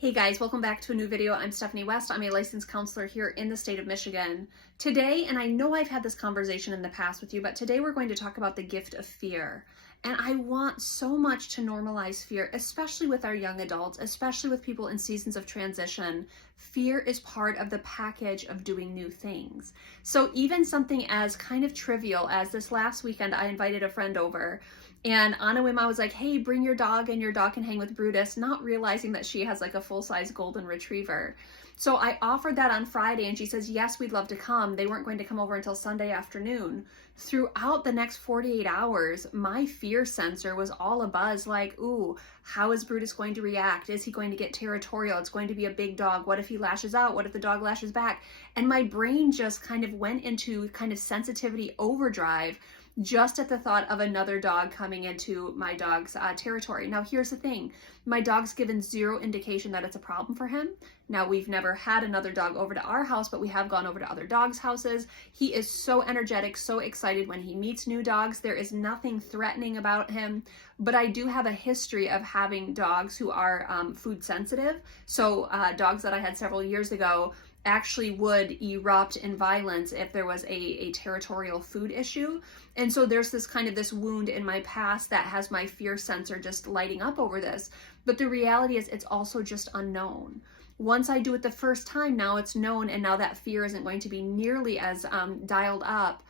Hey guys, welcome back to a new video. I'm Stephanie West. I'm a licensed counselor here in the state of Michigan. Today, and I know I've had this conversation in the past with you, but today we're going to talk about the gift of fear. And I want so much to normalize fear, especially with our young adults, especially with people in seasons of transition. Fear is part of the package of doing new things. So even something as kind of trivial as this last weekend, I invited a friend over. And on a whim, I was like, hey, bring your dog and your dog can hang with Brutus, not realizing that she has like a full-size golden retriever. So I offered that on Friday and she says, yes, we'd love to come. They weren't going to come over until Sunday afternoon. Throughout the next 48 hours, my fear sensor was all abuzz like, ooh, how is Brutus going to react? Is he going to get territorial? It's going to be a big dog. What if he lashes out? What if the dog lashes back? And my brain just kind of went into kind of sensitivity overdrive just at the thought of another dog coming into my dog's territory. Now, here's the thing. My dog's given zero indication that it's a problem for him. Now, we've never had another dog over to our house, but we have gone over to other dogs' houses. He is so energetic, so excited when he meets new dogs. There is nothing threatening about him, but I do have a history of having dogs who are food sensitive. So dogs that I had several years ago actually would erupt in violence if there was a territorial food issue. And so there's this wound in my past that has my fear sensor just lighting up over this. But the reality is it's also just unknown. Once I do it the first time, now it's known, and now that fear isn't going to be nearly as dialed up.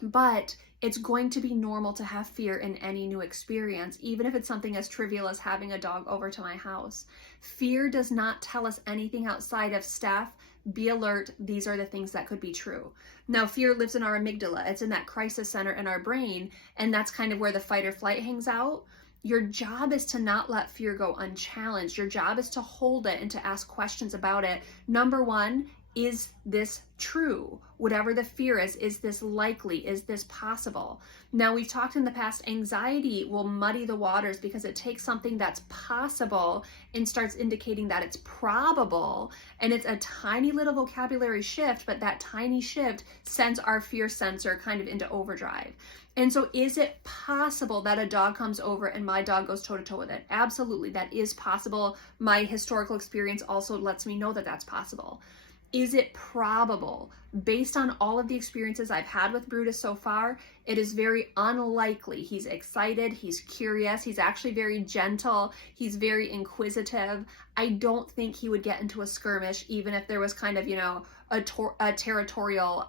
But it's going to be normal to have fear in any new experience, even if it's something as trivial as having a dog over to my house. Fear does not tell us anything outside of Steph, be alert, these are the things that could be true. Now, fear lives in our amygdala. It's in that crisis center in our brain, and that's kind of where the fight or flight hangs out. Your job is to not let fear go unchallenged. Your job is to hold it and to ask questions about it. Number one, is this true? Whatever the fear is this likely? Is this possible? Now, we've talked in the past, anxiety will muddy the waters because it takes something that's possible and starts indicating that it's probable. And it's a tiny little vocabulary shift, but that tiny shift sends our fear sensor kind of into overdrive. And so is it possible that a dog comes over and my dog goes toe to toe with it? Absolutely, that is possible. My historical experience also lets me know that that's possible. Is it probable? Based on all of the experiences I've had with Brutus so far, it is very unlikely. He's excited, he's curious, he's actually very gentle, he's very inquisitive. I don't think he would get into a skirmish even if there was kind of, a territorial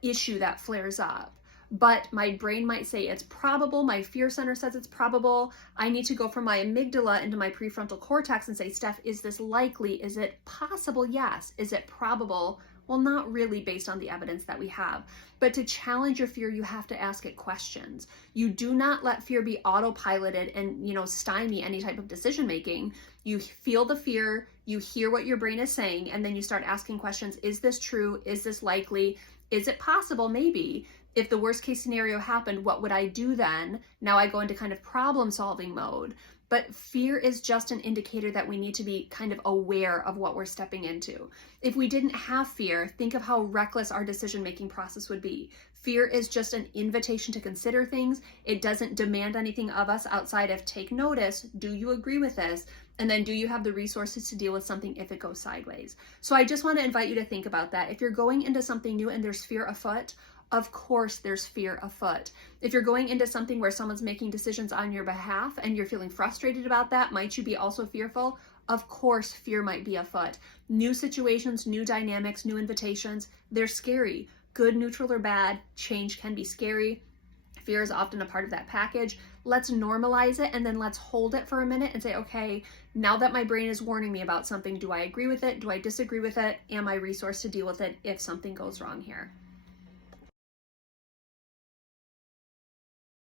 issue that flares up. But my brain might say it's probable, my fear center says it's probable. I need to go from my amygdala into my prefrontal cortex and say, Steph, is this likely? Is it possible? Yes. Is it probable? Well, not really, based on the evidence that we have. But to challenge your fear, you have to ask it questions. You do not let fear be autopiloted and, stymie any type of decision making. You feel the fear, you hear what your brain is saying, and then you start asking questions. Is this true? Is this likely? Is it possible? Maybe. If the worst case scenario happened, what would I do then? Now I go into kind of problem solving mode. But fear is just an indicator that we need to be kind of aware of what we're stepping into. If we didn't have fear, think of how reckless our decision-making process would be. Fear is just an invitation to consider things. It doesn't demand anything of us outside of take notice. Do you agree with this? And then do you have the resources to deal with something if it goes sideways? So I just want to invite you to think about that. If you're going into something new and there's fear afoot, of course there's fear afoot. If you're going into something where someone's making decisions on your behalf and you're feeling frustrated about that, might you be also fearful? Of course, fear might be afoot. New situations, new dynamics, new invitations, they're scary. Good, neutral, or bad, change can be scary. Fear is often a part of that package. Let's normalize it and then let's hold it for a minute and say, okay, now that my brain is warning me about something, do I agree with it? Do I disagree with it? Am I resourced to deal with it if something goes wrong here?